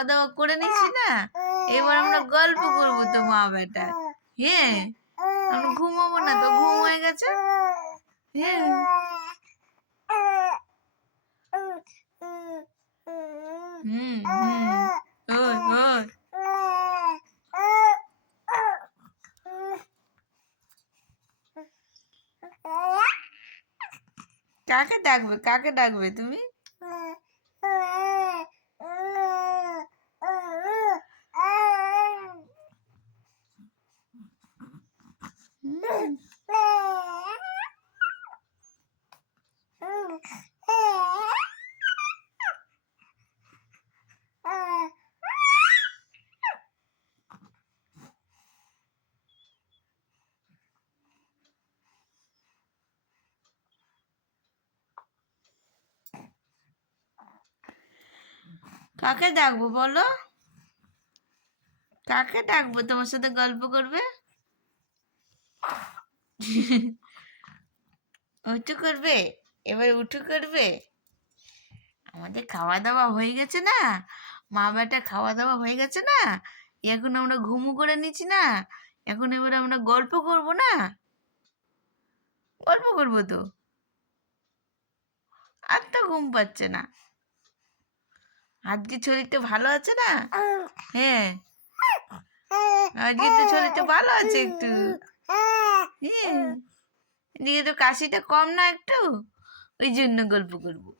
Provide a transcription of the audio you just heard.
খাওয়া দাওয়া করে নিচ্ছি না, এবার আমরা গল্প করবো তো মা বেটা। হ্যাঁ, আমরা ঘুমাবো না তো, ঘুম হয়ে গেছে। হ্যাঁ, হুম হুম, ওই ওই কাকে ডাকবে, কাকে ডাকবে তুমি? কাকে ডাকবো বলো, কাকে ডাকবো তোমার সাথে গল্প করবে? উঠু করবে, এবার উঠু করবে। আমাদের খাওয়া দাওয়া হয়ে গেছে না, মা বেটা খাওয়া দাওয়া হয়ে গেছে না, এখন আমরা ঘুমু করে নিচ্ছি না, এখন এবার আমরা গল্প করব না, গল্প করবো তো। আর তো ঘুম পাচ্ছে না, আজকে শরীরটা ভালো আছে না? হ্যাঁ, আজকে তো শরীরটা ভালো আছে একটু। হ্যাঁ, এদিকে তো কাশিটা কম না একটু, ওই জন্য গল্প করবো।